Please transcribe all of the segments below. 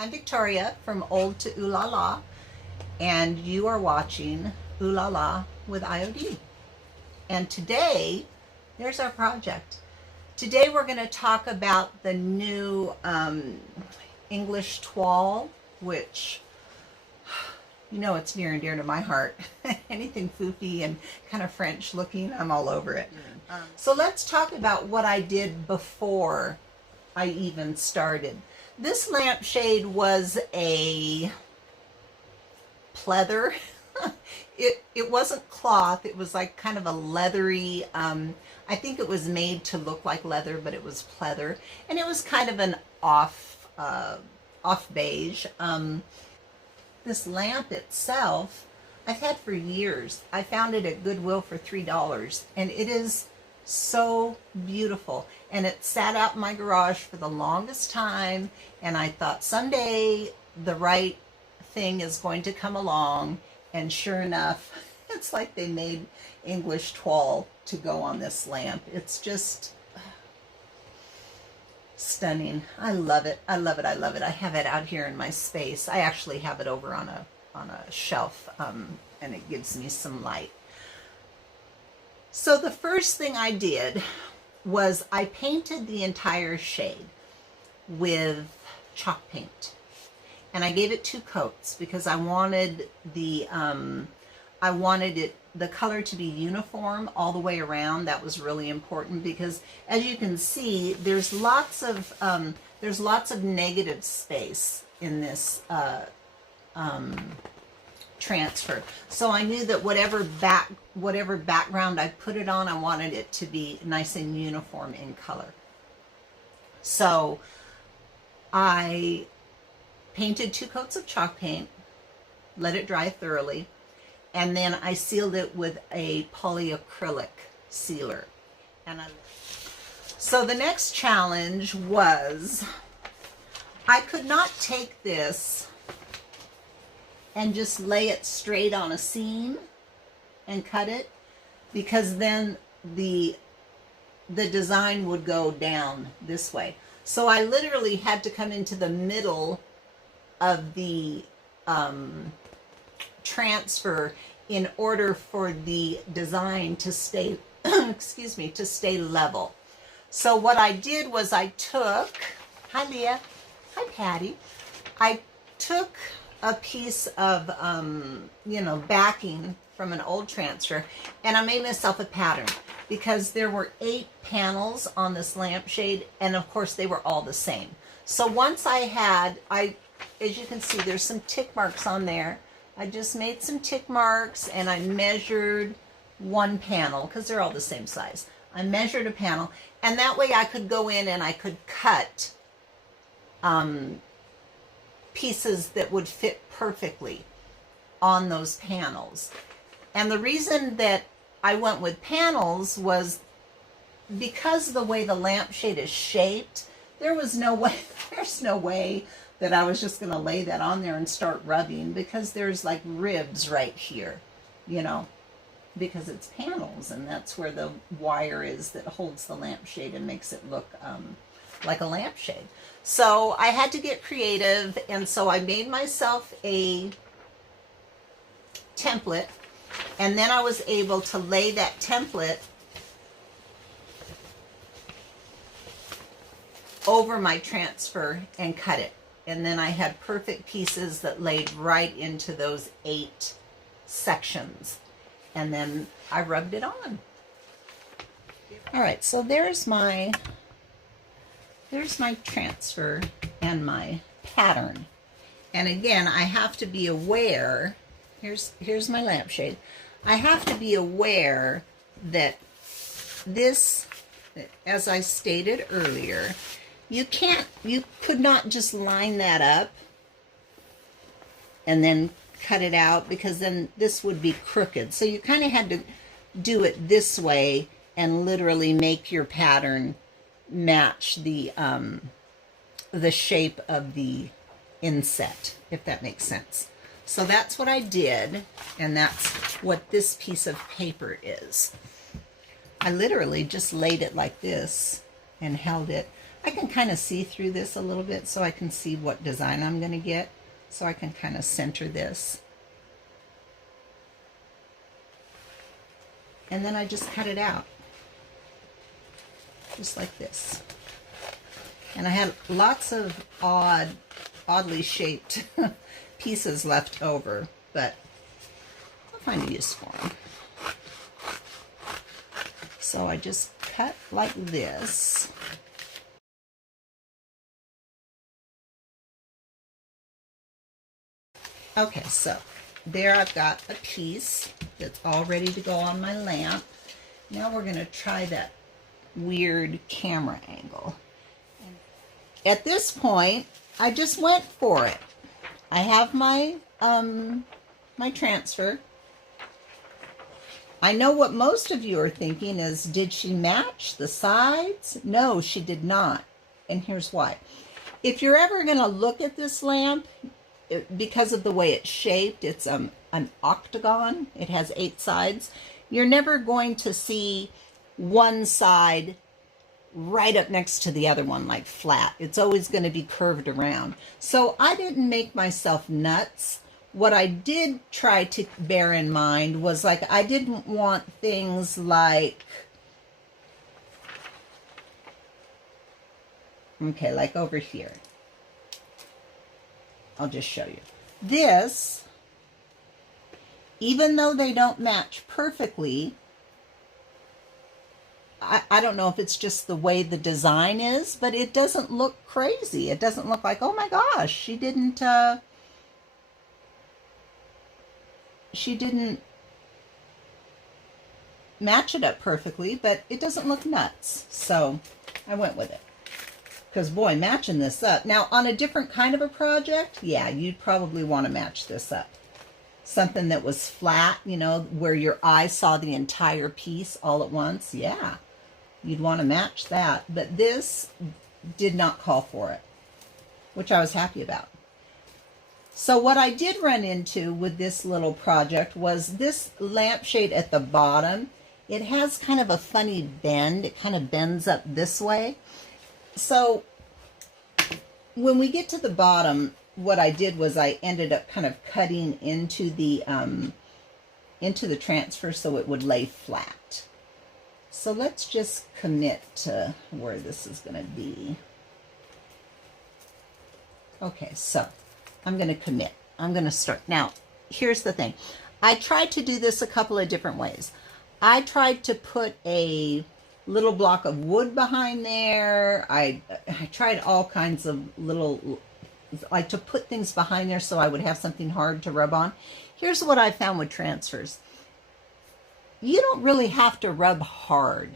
I'm Victoria from Old to Ooh La La, and you are watching Ooh La La with IOD. And today, there's our project. Today we're going to talk about the new English toile, which, you know, it's near and dear to my heart. Anything foofy and kind of French looking, I'm all over it. So let's talk about what I did before I even started. This lampshade was a pleather. It wasn't cloth. It was like kind of a leathery, I think it was made to look like leather, but it was pleather. And it was kind of an off beige. This lamp itself, I've had for years. I found it at Goodwill for $3, and it is so beautiful. And it sat out in my garage for the longest time, and I thought someday the right thing is going to come along, and sure enough, it's like they made English toile to go on this lamp. It's just stunning. I love it. I love it. I love it. I have it out here in my space. I actually have it over on a shelf, and it gives me some light. So the first thing I did was I painted the entire shade with chalk paint, and I gave it 2 coats because I wanted the color to be uniform all the way around. That was really important because, as you can see, there's lots of negative space in this transfer. So I knew that whatever background I put it on, I wanted it to be nice and uniform in color. So I painted 2 coats of chalk paint, let it dry thoroughly, and then I sealed it with a polyacrylic sealer. So the next challenge was, I could not take this and just lay it straight on a seam and cut it, because then the design would go down this way. So I literally had to come into the middle of the transfer in order for the design to stay excuse me, to stay level. So what I did was I took, hi Leah, hi Patty, I took a piece of backing from an old transfer, and I made myself a pattern because there were 8 panels on this lampshade, and of course they were all the same. So once as you can see, there's some tick marks on there. I just made some tick marks, and I measured 1 panel because they're all the same size. I measured a panel, and that way I could go in and I could cut pieces that would fit perfectly on those panels. And the reason that I went with panels was because the way the lampshade is shaped, there's no way that I was just going to lay that on there and start rubbing, because there's like ribs right here, you know, because it's panels, and that's where the wire is that holds the lampshade and makes it look like a lampshade. So I had to get creative, and so I made myself a template, and then I was able to lay that template over my transfer and cut it. And then I had perfect pieces that laid right into those 8 sections. And then I rubbed it on. All right, so there's my transfer and my pattern. And again, I have to be aware, here's my lampshade. I have to be aware that this, as I stated earlier, you could not just line that up and then cut it out, because then this would be crooked. So you kind of had to do it this way and literally make your pattern match the shape of the inset, if that makes sense. So that's what I did, and that's what this piece of paper is. I literally just laid it like this and held it. I can kind of see through this a little bit so I can see what design I'm going to get. So I can kind of center this. And then I just cut it out. Just like this. And I had lots of oddly shaped pieces left over, but I'll find a use for them. So I just cut like this. Okay, so there I've got a piece that's all ready to go on my lamp. Now we're going to try that weird camera angle. At this point, I just went for it. I have my my transfer. I know what most of you are thinking is, did she match the sides? No, she did not. And here's why. If you're ever going to look at this lamp, because of the way it's shaped, it's an octagon. It has 8 sides. You're never going to see one side right up next to the other one, like flat. It's always going to be curved around. So I didn't make myself nuts. What I did try to bear in mind was, like, I didn't want things like, okay, like over here. I'll just show you. This, even though they don't match perfectly, I don't know if it's just the way the design is, but it doesn't look crazy. It doesn't look like, oh my gosh, she didn't match it up perfectly, but it doesn't look nuts. So I went with it. Because boy, matching this up. Now on a different kind of a project, yeah, you'd probably want to match this up. Something that was flat, you know, where your eye saw the entire piece all at once. Yeah, you'd want to match that. But this did not call for it, which I was happy about. So what I did run into with this little project was this lampshade at the bottom. It has kind of a funny bend. It kind of bends up this way. So when we get to the bottom, what I did was I ended up kind of cutting into the transfer so it would lay flat. So let's just commit to where this is going to be. Okay, so I'm going to commit. I'm going to start. Now, here's the thing. I tried to do this a couple of different ways. I tried to put a little block of wood behind there. I tried all kinds of little, like, to put things behind there so I would have something hard to rub on. Here's what I found with transfers. You don't really have to rub hard.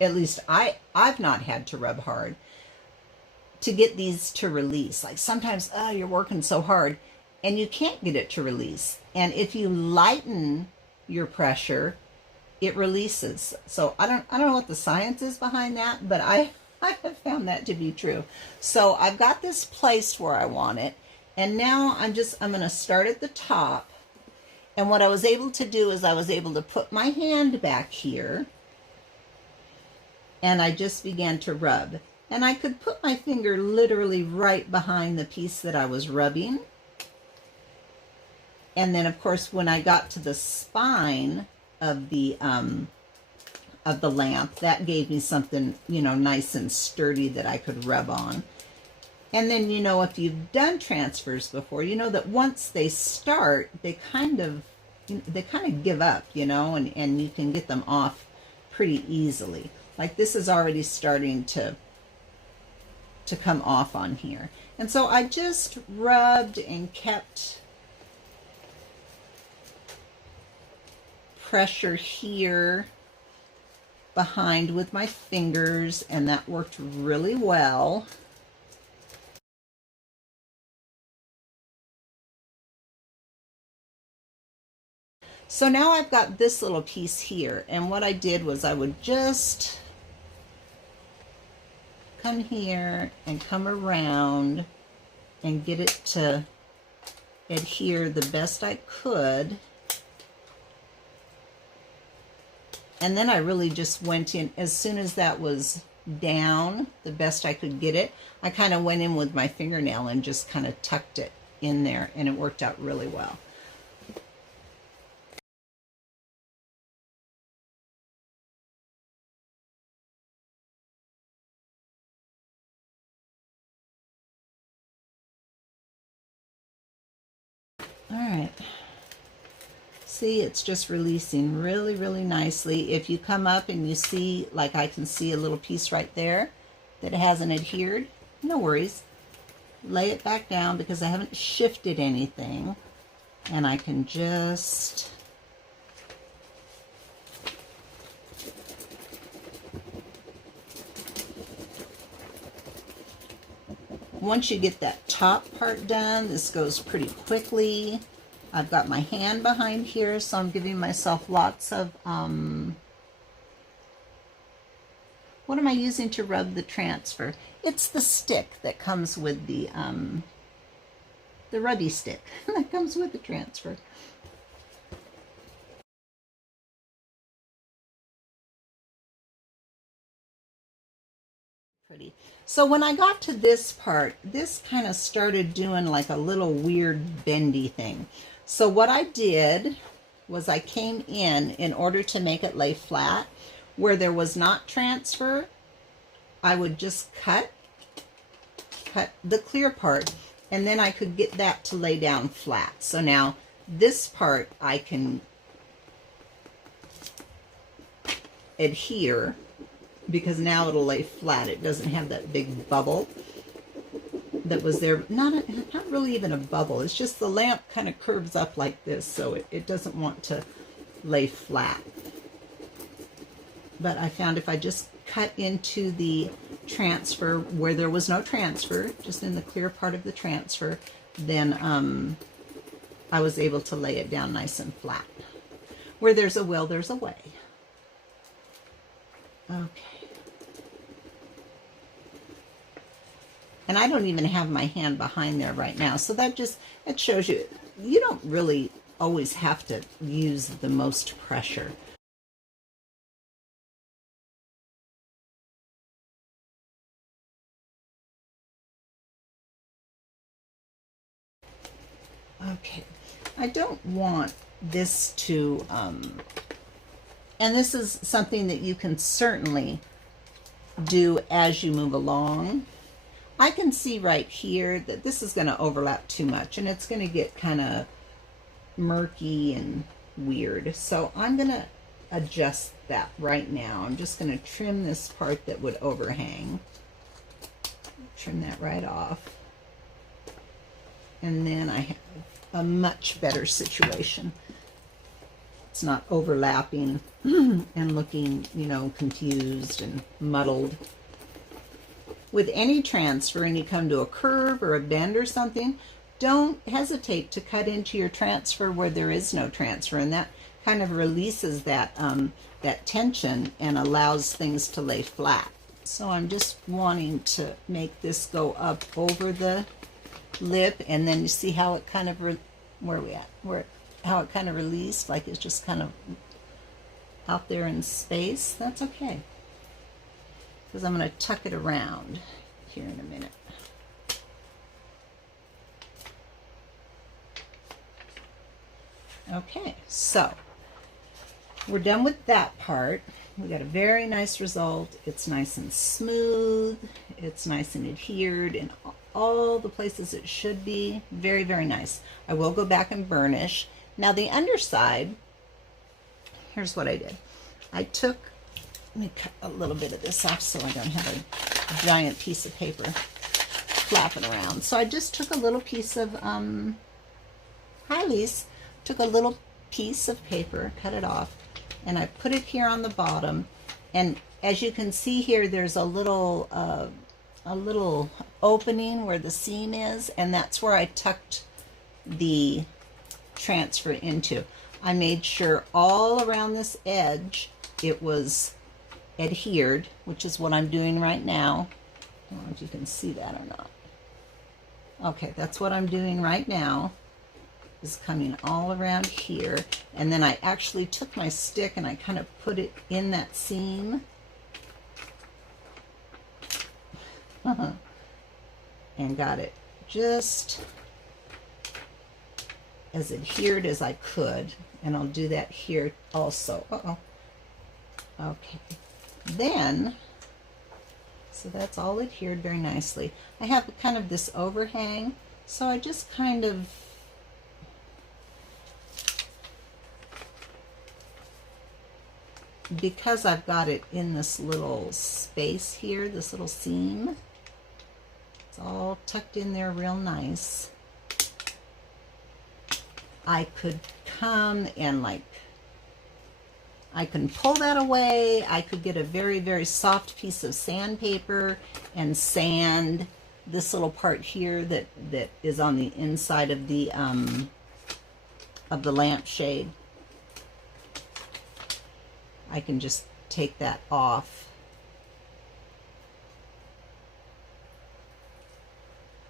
At least I've not had to rub hard to get these to release. Like sometimes, oh, you're working so hard and you can't get it to release. And if you lighten your pressure, it releases. So I don't know what the science is behind that, but I have found that to be true. So I've got this placed where I want it. And now I'm going to start at the top. And what I was able to do is I was able to put my hand back here. And I just began to rub. And I could put my finger literally right behind the piece that I was rubbing. And then, of course, when I got to the spine of the lamp, that gave me something, you know, nice and sturdy that I could rub on. And then, you know, if you've done transfers before, you know that once they start, they kind of give up, you know, and you can get them off pretty easily. Like this is already starting to come off on here. And so I just rubbed and kept pressure here behind with my fingers, and that worked really well. So now I've got this little piece here, and what I did was I would just come here and come around and get it to adhere the best I could. And then I really just went in as soon as that was down the best I could get it. I kind of went in with my fingernail and just kind of tucked it in there, and it worked out really well. All right. See, it's just releasing really, really nicely. If you come up and you see, like I can see a little piece right there that hasn't adhered, no worries. Lay it back down because I haven't shifted anything. And I can just once you get that top part done, this goes pretty quickly. I've got my hand behind here, so I'm giving myself lots of, what am I using to rub the transfer? It's the stick that comes with the rubby stick that comes with the transfer. Pretty. So when I got to this part, this kind of started doing like a little weird bendy thing. So what I did was I came in order to make it lay flat. Where there was not transfer, I would just cut the clear part, and then I could get that to lay down flat. So now this part I can adhere because now it'll lay flat. It doesn't have that big bubble that was there. Not really even a bubble. It's just the lamp kind of curves up like this, so it doesn't want to lay flat. But I found if I just cut into the transfer where there was no transfer, just in the clear part of the transfer, then I was able to lay it down nice and flat. Where there's a will, there's a way. Okay. And I don't even have my hand behind there right now. So that shows you, you don't really always have to use the most pressure. Okay. I don't want this to, and this is something that you can certainly do as you move along. I can see right here that this is going to overlap too much and it's going to get kind of murky and weird. So I'm going to adjust that right now. I'm just going to trim this part that would overhang. Trim that right off. And then I have a much better situation. It's not overlapping and looking, you know, confused and muddled. With any transfer and you come to a curve or a bend or something, don't hesitate to cut into your transfer where there is no transfer, and that kind of releases that that tension and allows things to lay flat. So I'm just wanting to make this go up over the lip, and then you see how it kind of how it kind of released, like it's just kind of out there in space. That's okay, because I'm going to tuck it around here in a minute. Okay, so we're done with that part. We got a very nice result. It's nice and smooth. It's nice and adhered in all the places it should be. Very, very nice. I will go back and burnish. Now the underside, here's what I did. I took, let me cut a little bit of this off so I don't have a giant piece of paper flapping around. So I just took a little piece of, hi Lise, took a little piece of paper, cut it off, and I put it here on the bottom. And as you can see here, there's a little opening where the seam is, and that's where I tucked the transfer into. I made sure all around this edge it was adhered, which is what I'm doing right now. I don't know if you can see that or not. Okay, that's what I'm doing right now, is coming all around here. And then I actually took my stick and I kind of put it in that seam. and got it just as adhered as I could. And I'll do that here also. Okay. Then, so that's all adhered very nicely. I have kind of this overhang, so I just kind of because I've got it in this little space here, this little seam, it's all tucked in there real nice. I could come and I can pull that away. I could get a very, very soft piece of sandpaper and sand this little part here that is on the inside of the lampshade. I can just take that off.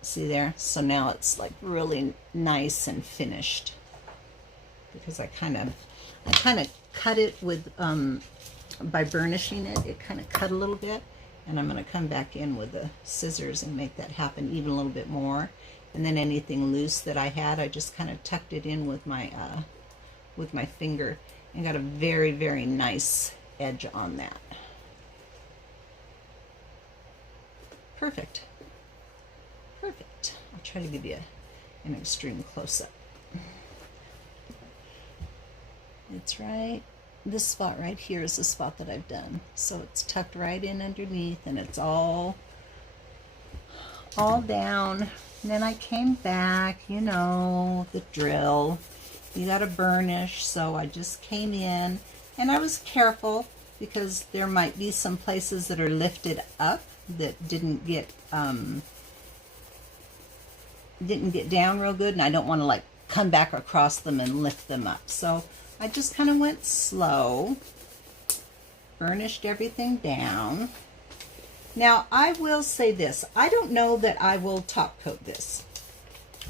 See there? So now it's like really nice and finished, because I kind of cut it with by burnishing it. It kind of cut a little bit, and I'm going to come back in with the scissors and make that happen even a little bit more. And then anything loose that I had, I just kind of tucked it in with my finger, and got a very, very nice edge on that. Perfect. Perfect. I'll try to give you an extreme close-up. It's right, this spot right here is the spot that I've done. So it's tucked right in underneath, and it's all down. And then I came back, you know, the drill. You got to burnish, so I just came in, and I was careful because there might be some places that are lifted up that didn't get down real good, and I don't want to like come back across them and lift them up. So I just kind of went slow, burnished everything down. Now I will say this, I don't know that I will top coat this.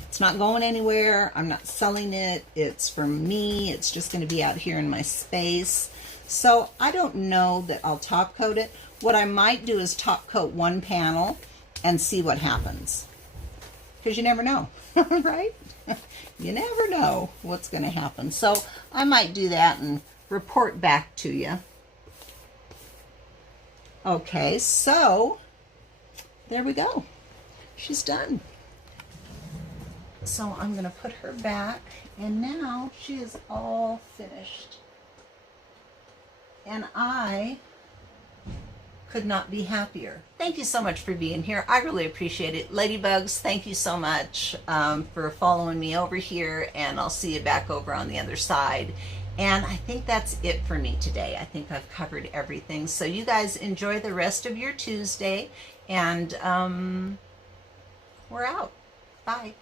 It's not going anywhere. I'm not selling it. It's for me. It's just going to be out here in my space. So I don't know that I'll top coat it. What I might do is top coat one panel and see what happens. Because you never know, right? You never know what's going to happen. So I might do that and report back to you. Okay, so there we go. She's done. So I'm going to put her back, and now she is all finished. And I could not be happier. Thank you so much for being here. I really appreciate it. Ladybugs, thank you so much for following me over here, and I'll see you back over on the other side. And I think that's it for me today. I think I've covered everything. So you guys enjoy the rest of your Tuesday, and we're out. Bye.